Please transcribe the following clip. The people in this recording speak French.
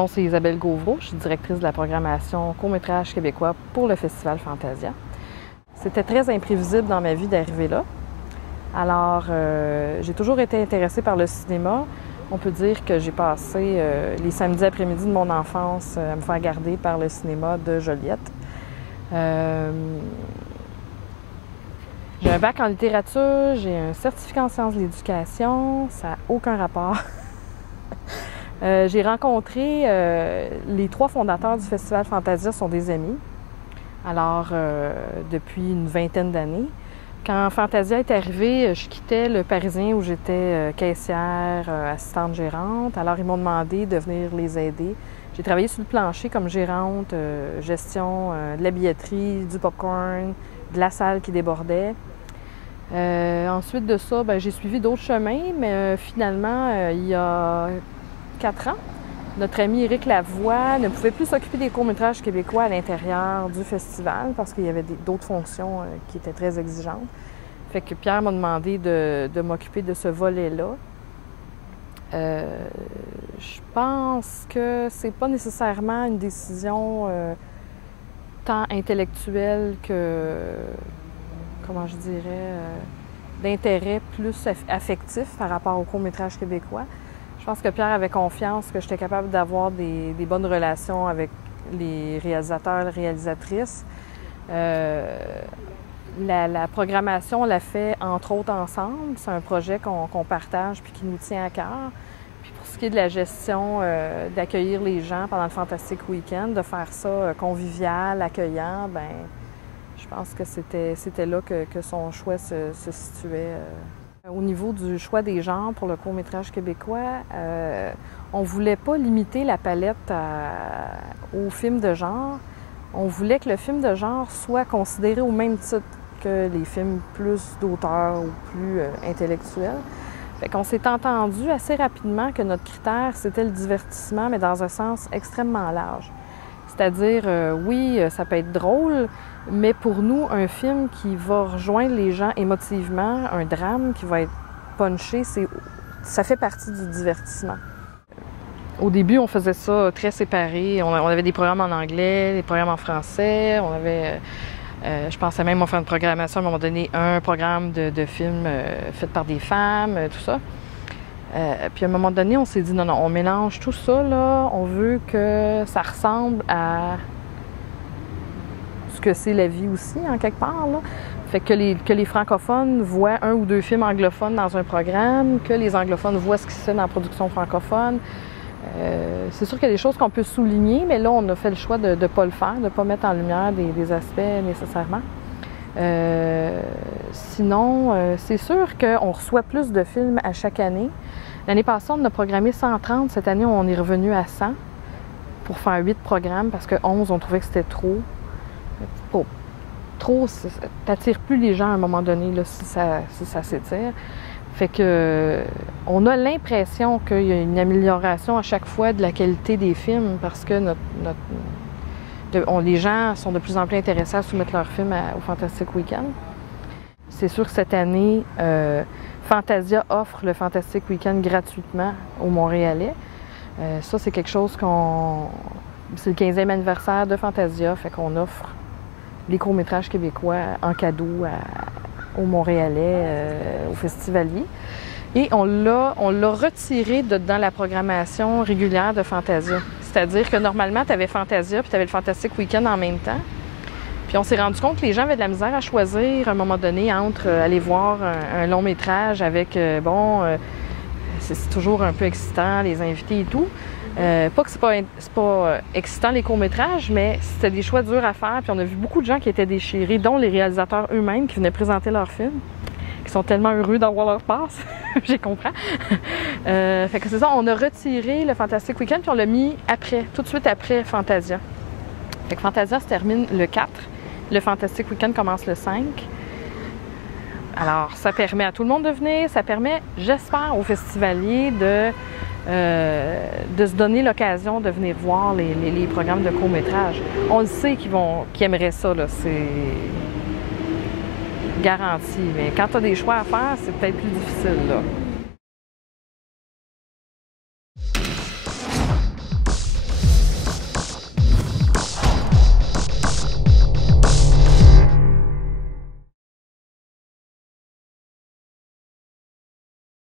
nom, c'est Isabelle Gauvreau. Je suis directrice de la programmation court-métrage québécois pour le Festival Fantasia. C'était très imprévisible dans ma vie d'arriver là. Alors, j'ai toujours été intéressée par le cinéma. On peut dire que j'ai passé les samedis après-midi de mon enfance à me faire garder par le cinéma de Joliette. J'ai un bac en littérature, j'ai un certificat en sciences de l'éducation, ça n'a aucun rapport. J'ai rencontré les 3 fondateurs du Festival Fantasia sont des amis, alors depuis une vingtaine d'années. Quand Fantasia est arrivé, je quittais le Parisien où j'étais caissière, assistante gérante, alors ils m'ont demandé de venir les aider. J'ai travaillé sur le plancher comme gérante, gestion de la billetterie, du popcorn, de la salle qui débordait. Ensuite de ça, j'ai suivi d'autres chemins, mais finalement, il y a 4 ans, notre ami Éric Lavoie ne pouvait plus s'occuper des courts-métrages québécois à l'intérieur du festival parce qu'il y avait d'autres fonctions qui étaient très exigeantes. Fait que Pierre m'a demandé de m'occuper de ce volet-là. Je pense que c'est pas nécessairement une décision tant intellectuelle que, comment je dirais, d'intérêt plus affectif par rapport au court-métrage québécois. Je pense que Pierre avait confiance que j'étais capable d'avoir des bonnes relations avec les réalisateurs et les réalisatrices. La programmation, on l'a fait entre autres ensemble. C'est un projet qu'on partage puis qui nous tient à cœur. Puis pour ce qui est de la gestion, d'accueillir les gens pendant le Fantastic Weekend, de faire ça convivial, accueillant, je pense que c'était là que son choix se situait. Au niveau du choix des genres pour le court-métrage québécois, on ne voulait pas limiter la palette aux films de genre. On voulait que le film de genre soit considéré au même titre que les films plus d'auteur ou plus intellectuels. Fait qu'on s'est entendu assez rapidement que notre critère, c'était le divertissement, mais dans un sens extrêmement large. C'est-à-dire, oui, ça peut être drôle, mais pour nous, un film qui va rejoindre les gens émotivement, un drame qui va être punché, ça fait partie du divertissement. Au début, on faisait ça très séparé. On avait des programmes en anglais, des programmes en français. On avait, je pensais même faire une programmation à un moment donné, un programme de films fait par des femmes, tout ça. Puis à un moment donné, on s'est dit non, on mélange tout ça, là. On veut que ça ressemble à ce que c'est la vie aussi, en quelque part, là. Fait que les francophones voient 1 ou 2 films anglophones dans un programme, que les anglophones voient ce qui se fait dans la production francophone. C'est sûr qu'il y a des choses qu'on peut souligner, mais là, on a fait le choix de ne pas le faire, de ne pas mettre en lumière des aspects nécessairement. Sinon, c'est sûr qu'on reçoit plus de films à chaque année. L'année passée, on a programmé 130. Cette année, on est revenu à 100 pour faire 8 programmes parce que 11, on trouvait que c'était trop. Trop, t'attires plus les gens à un moment donné là, si ça s'étire. Fait que on a l'impression qu'il y a une amélioration à chaque fois de la qualité des films parce que les gens sont de plus en plus intéressés à soumettre leurs films au Fantastic Weekend. C'est sûr que cette année, Fantasia offre le Fantastic Weekend gratuitement aux Montréalais. Ça, c'est quelque chose c'est le 15e anniversaire de Fantasia, fait qu'on offre les courts-métrages québécois en cadeau aux Montréalais, aux festivaliers. Et on l'a retiré dans la programmation régulière de Fantasia. C'est-à-dire que normalement, tu avais Fantasia puis tu avais le Fantastic Weekend en même temps. Puis on s'est rendu compte que les gens avaient de la misère à choisir à un moment donné entre aller voir un long métrage avec, c'est toujours un peu excitant, les invités et tout. Pas que c'est pas excitant les courts-métrages, mais c'était des choix durs à faire. Puis on a vu beaucoup de gens qui étaient déchirés, dont les réalisateurs eux-mêmes qui venaient présenter leurs films, qui sont tellement heureux d'avoir leur passe. J'ai compris. Fait que c'est ça, on a retiré le Fantastic Weekend puis on l'a mis après, tout de suite après Fantasia. Fait que Fantasia se termine le 4. Le Fantastic Weekend commence le 5. Alors, ça permet à tout le monde de venir. Ça permet, j'espère, aux festivaliers de se donner l'occasion de venir voir les programmes de court-métrage. On le sait qu'ils aimeraient ça, là, c'est garanti. Mais quand tu as des choix à faire, c'est peut-être plus difficile, là.